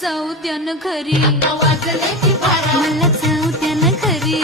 जाऊ द्या ना घरी वाजले की बारा मला जाऊ द्या ना घरी